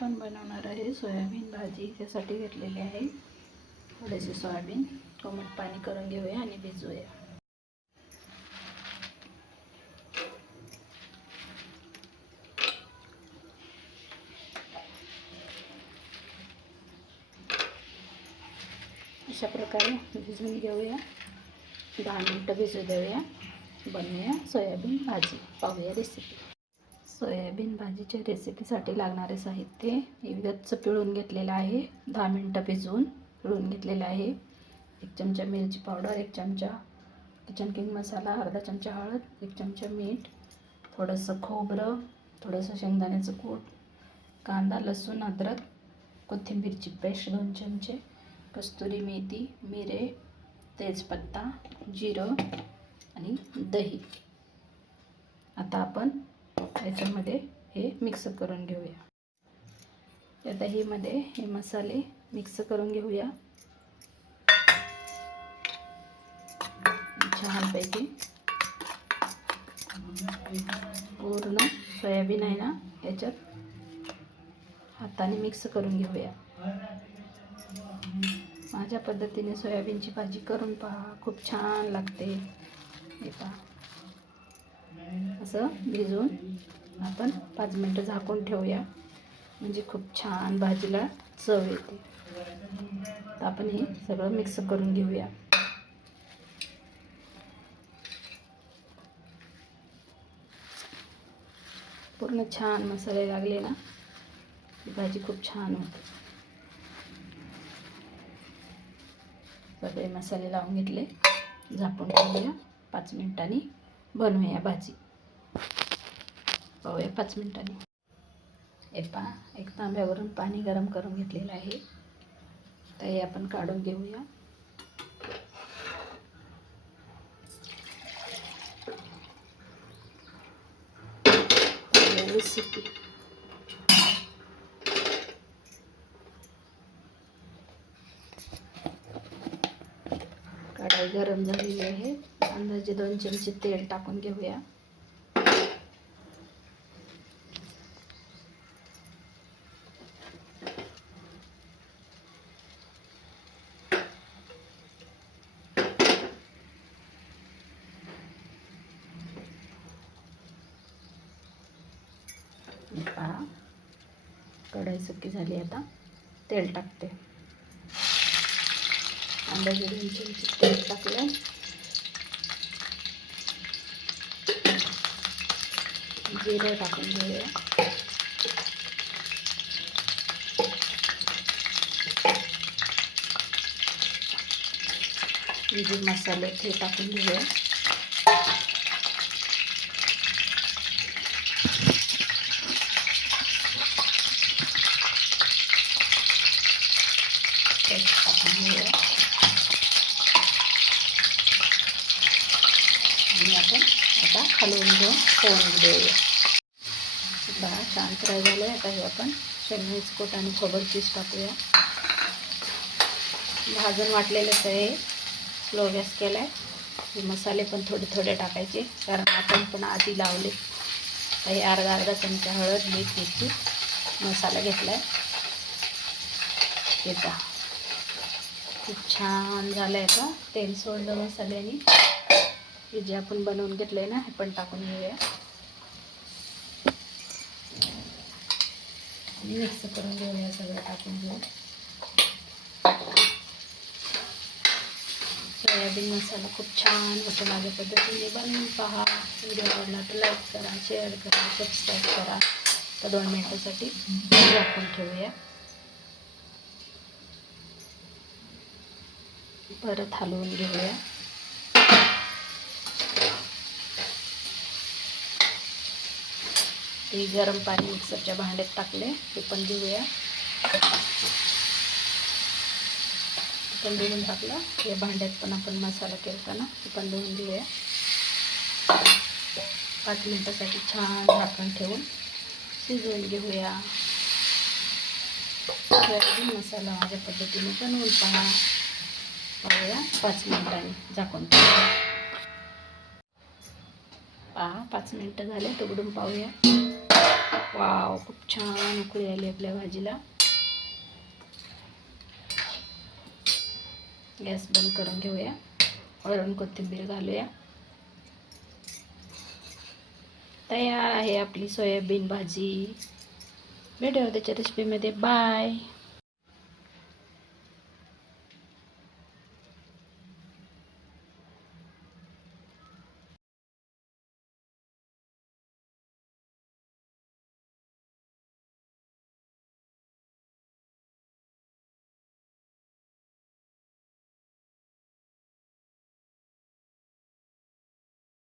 आपण बनवणार आहे सोयाबीन भाजी. त्यासाठी घेतलेले आहे थोडेसे सोयाबीन. कोमट पाणी करून घेऊया आणि भिजवूया. अशा प्रकारे भिजवून घेऊया. 10 मिनिटं भिजू देऊया. बनवूया सोयाबीन भाजी. पाहूया रेसिपी. सोयाबीन भाजीच्या रेसिपीसाठी लागणारे साहित्य गच्च पिळून घेतलेलं आहे. 10 मिनिटं भिजवून पिळून घेतलेलं आहे. 1 चमचा मिरची पावडर, 1 चमचा किचन किंग मसाला, अर्धा चमचा हळद, 1 चमचा मीठ, थोडंसं खोबरं, थोडंसं शेंगदाण्याचं कूट, कांदा, लसूण, अद्रक, कोथिंबीरची पेस्ट 2 चमचे, कस्तुरी मेथी, मिरे, तेजपत्ता, जिरं आणि दही. आता आपण याच्यामध्ये हे मिक्स करून घेऊया. या दहीमध्ये हे मसाले मिक्स करून घेऊया छानपैकी. पूर्ण सोयाबीन आहे ना याच्यात हाताने मिक्स करून घेऊया. माझ्या पद्धतीने सोयाबीनची भाजी करून पहा, खूप छान लागते. हे पहा, असं भिजवून आपण 5 मिनिटं झाकून ठेवूया, म्हणजे खूप छान भाजीला चव येते. तर आपण हे सगळं मिक्स करून घेऊया. पूर्ण छान मसाले लागले ना, ही भाजी खूप छान होते. सगळे मसाले लावून घेतले, झाकून ठेवूया. 5 मिनिटांनी बनवूया भाजी. पाहूया 5 मिनिटांनी. हे पहा, एक तांब्यावरून पाणी गरम करून घेतलेलं आहे. तर हे आपण काढून घेऊया. रेसिपी कढई गरम झालेली आहे. अंदाजे 2 चमचे तेल टाकून घेऊया. पहा, कढई सुकी झाली. आता तेल टाकते. अंदाजे 2 चमचे तेल टाकले. जिरं टाकून घेऊया. जे मसाले ते टाकून घेऊया. टाकून घेऊया आणि आपण आता हलवून घेऊन ठेवून देऊया. बघा, छान फ्राय झालं आहे. आता हे आपण शेंगदाण्याचं कूट आणि खोबरं चीज टाकूया. भाजून वाटलेलंच आहे. स्लो गॅस केला आहे. हे मसाले पण थोडे थोडे टाकायचे, कारण आपण पण आधी लावले. तर हे अर्धा चमचा हळद, मीठ, मिरची मसाला घेतला आहे. हे पहा, खूप छान झालं आहे. आता तेल सोडलं मसाल्याने. हे जे आपण बनवून घेतलं आहे ना, हे पण टाकून घेऊया. मिक्स करून घेऊया. सगळं टाकून घेऊ. सोयाबीन मसाला खूप छान होतो. माझ्या पद्धतीने बनवून पहा. व्हिडिओ आवडला तर लाईक करा, शेअर करा, सबस्क्राईब करा. तर 2 मिनिटासाठी झाकून ठेवूया. परत हलवून घेऊया. ते गरम पाणी मिक्सरच्या भांड्यात टाकले, ते पण घेऊया. पण धुवून टाकलं. या भांड्यात पण आपण मसाला केला ना, ते पण धुवून घेऊया. 5 मिनिटासाठी छान झाकण ठेवून शिजवून घेऊया. सोयाबीन मसाला माझ्या पद्धतीने बनवून पहा. पाहूया 5 मिनिटांनी झाकून ठेवूया. पहा, 5 मिनिटं झाले. उघडून पाहूया. वाव, खूप छान उकळी आली आपल्या भाजीला. गॅस बंद करून घेऊया. वरून कोथिंबीर घालूया. तयार आहे आपली सोयाबीन भाजी. भेटूया त्याच्या रेसिपीमध्ये. बाय.